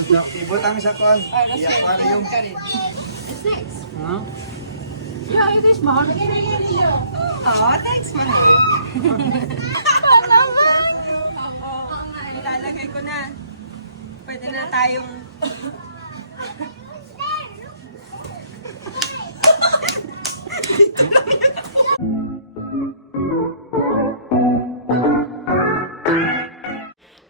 Ibot ang sa kon. Iya pa na yung. It's nice. Huh? Yeah, it is, mahal. Oh, thanks, mahal. Ilalagay ko na. Pwede na tayong...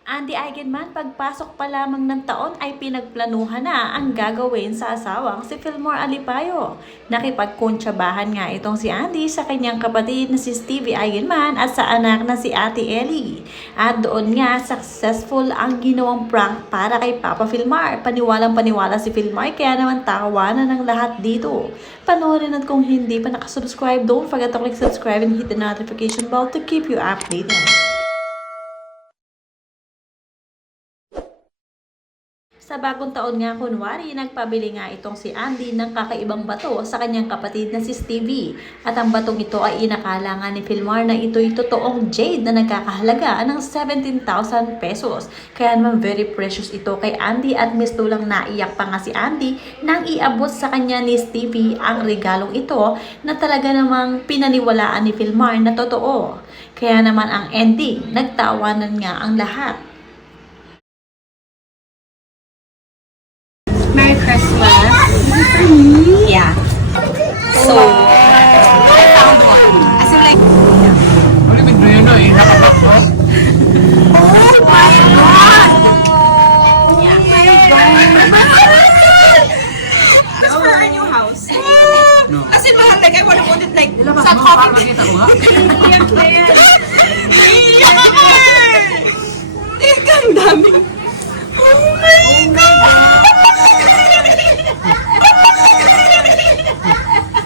Andy Eigenman, pagpasok pa lamang ng taon ay pinagplanuhan na ang gagawin sa asawang si Fillmore Alipayo. Nakipagkuntsabahan nga itong si Andy sa kanyang kapatid na si Stevie Eigenman at sa anak na si Ate Ellie. At doon nga, successful ang ginawang prank para kay Papa Fillmore. Paniwalang paniwala si Fillmore, kaya naman tawanan ng lahat dito. Panoorin at kung hindi pa nakasubscribe, don't forget to click subscribe and hit the notification bell to keep you updated. Sa bagong taon nga kunwari, nagpabili nga itong si Andy ng kakaibang bato sa kanyang kapatid na si Stevie. At ang batong ito ay inakala nga ni Fillmore na ito'y totoong jade na nagkakahalaga ng 17,000 pesos. Kaya naman very precious ito kay Andy at misto lang naiyak pa nga si Andy nang iabot sa kanya ni Stevie ang regalong ito na talaga namang pinaniwalaan ni Fillmore na totoo. Kaya naman ang ending, nagtawanan nga ang lahat. Merry Christmas. Yeah. So, I found one. As in like, Ano ba yun no? Nakapakbo? oh my God! Yeah. That's for our new house. No. As in, mahal, like, I wanna put it like, sa coffee. Pakita ko nga. Iyak na yan. Iyak ako eh! Iyak, ang dami. Oh my God!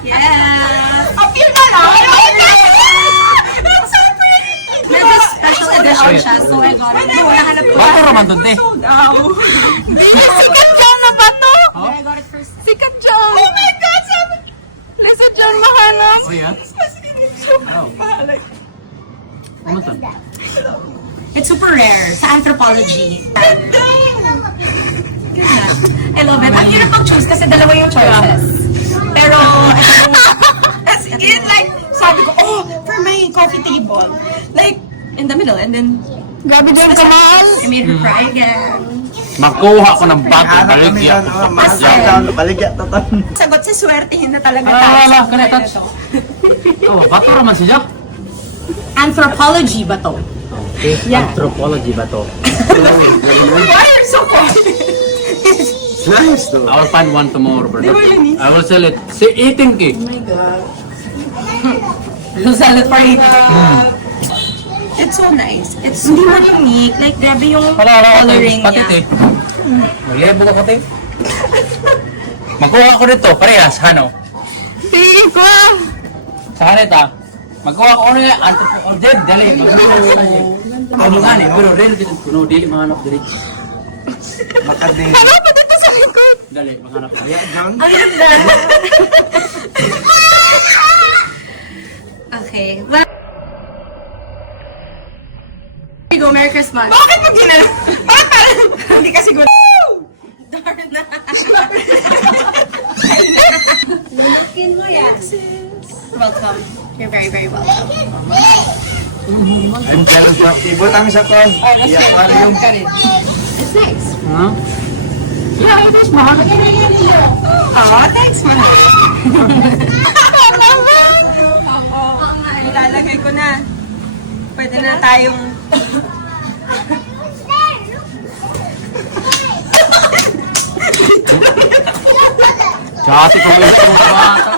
Yes! Appeal na lang! It's so pretty! There's a special edition siya, so I got it. No, nahanap ko. Bato naman doon, te. Sikat John na ba to? Oh? I got it first. Sikat John! Oh my God! Sabi! Lisa John mahanap! Oh, yeah? Oh. Ano to? It's super rare sa anthropology. I love it. Ang hirap mag-choose kasi dalawa yung choices. Pero, as in, like, sabi ko, oh, for my coffee table. Like, in the middle. And then, Grabe din kamahal. I made her cry again. Makuha ko ng bago. Hanap kami Baligya. doon. Mahal down. Baligya to to. Sagot sa swertihin na talaga Ah, tayo. wala. sa Kaya buhay na touch. to. Oh, bato naman siya. Anthropology ba to? Yeah. Anthropology ba to? Why are you so quiet? Nice though. I will find one tomorrow, brother. Really? I will sell it. 18K. Oh my God. You'll sell it for 80. It's so nice. It's super unique. Like, grabe yung coloring Pati, te. niya. Lebo ka, te. Magkuha ko dito, parehas, ano? Tingin ko. Sa kanita, magkuha ko niya, anthropology, dali. Ano nga ni, pero real dito, kuno, dili mahanap dili. Makadin. Ano pa dito sa likod? Dali, mahanap. Iya John. Ang ganda. Okay. Well, here you go. Merry Christmas. Bakit mo ginala? Parang hindi ka siguro. Darn na. Lalakin mo yan. Welcome. You're very, very welcome. I'm jealous of ibot ang sa kon. Iya pa na yung. It's nice. Huh? Yeah, it is, mahal. Oh, thanks, mahal. Ilalagay ko na. Pwede na tayong... Tsaka ko yung bata.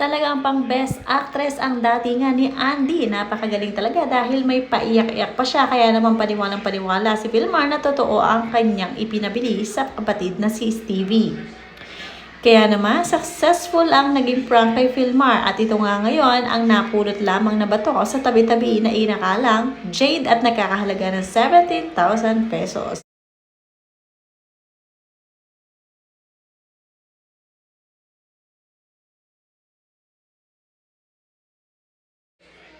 Talagang pang best actress ang datingan ni Andy. Napakagaling talaga dahil may paiyak-iyak pa siya. Kaya naman paniwalang paniwala si Fillmore na totoo ang kanyang ipinabili sa kapatid na si Stevie. Kaya naman successful ang naging prank kay Fillmore. At ito nga ngayon ang napulot lamang na bato sa tabi-tabi na inakalang jade at nagkakahalaga ng 17,000 pesos.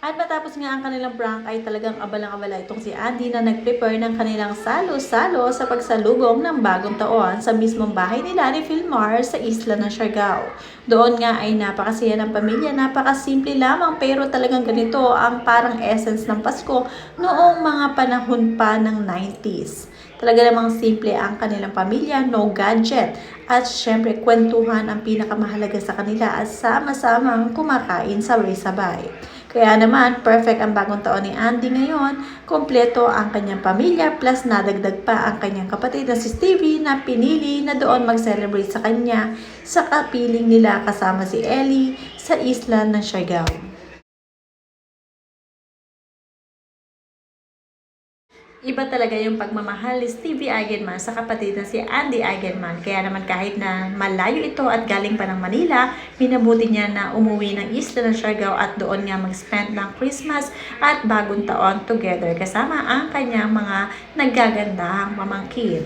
At matapos nga ang kanilang prank ay talagang abalang-abala itong si Andy na nag-prepare ng kanilang salo-salo sa pagsalubong ng bagong taon sa mismong bahay nila ni Filmar sa isla ng Siargao. Doon nga ay napakasaya ng pamilya, napakasimple lamang pero talagang ganito ang parang essence ng Pasko noong mga panahon pa ng 90s. Talaga namang simple ang kanilang pamilya, no gadget. At syempre, kwentuhan ang pinakamahalaga sa kanila at sama-samang kumakain sabay-sabay. Kaya naman, perfect ang bagong taon ni Andy ngayon. Kompleto ang kanyang pamilya plus nadagdag pa ang kanyang kapatid na si Stevie na pinili na doon mag-celebrate sa kanya sa kapiling nila kasama si Ellie sa isla ng Siargao. Iba talaga yung pagmamahal ni Stevie Eigenman sa kapatid na si Andy Eigenman. Kaya naman kahit na malayo ito at galing pa ng Manila, minabuti niya na umuwi ng isla ng Siargao at doon nga mag-spend ng Christmas at bagong taon together kasama ang kanyang mga naggagandahang pamangkin.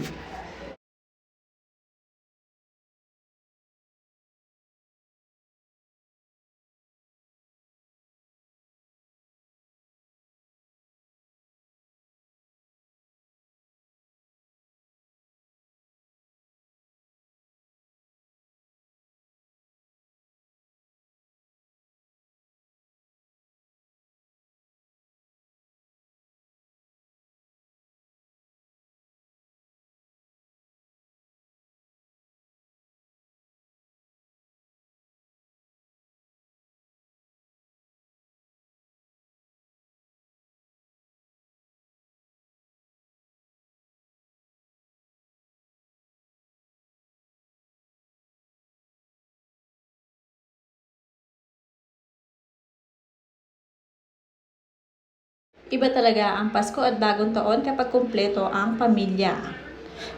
Iba talaga ang Pasko at bagong taon kapag kumpleto ang pamilya.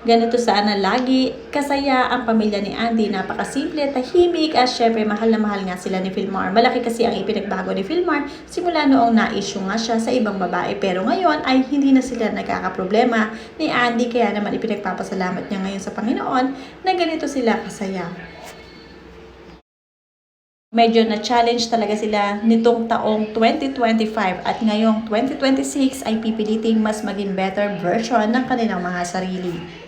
Ganito sana lagi, kasaya ang pamilya ni Andy, napakasimple, tahimik at syempre mahal na mahal nga sila ni Filmar. Malaki kasi ang ipinagbago ni Filmar simula noong na-issue nga siya sa ibang babae pero ngayon ay hindi na sila nagkakaproblema ni Andy kaya naman ipinagpapasalamat niya ngayon sa Panginoon na ganito sila kasaya. Medyo na-challenge talaga sila nitong taong 2025 at ngayong 2026 ay pipiliting mas maging better version ng kanilang mga sarili.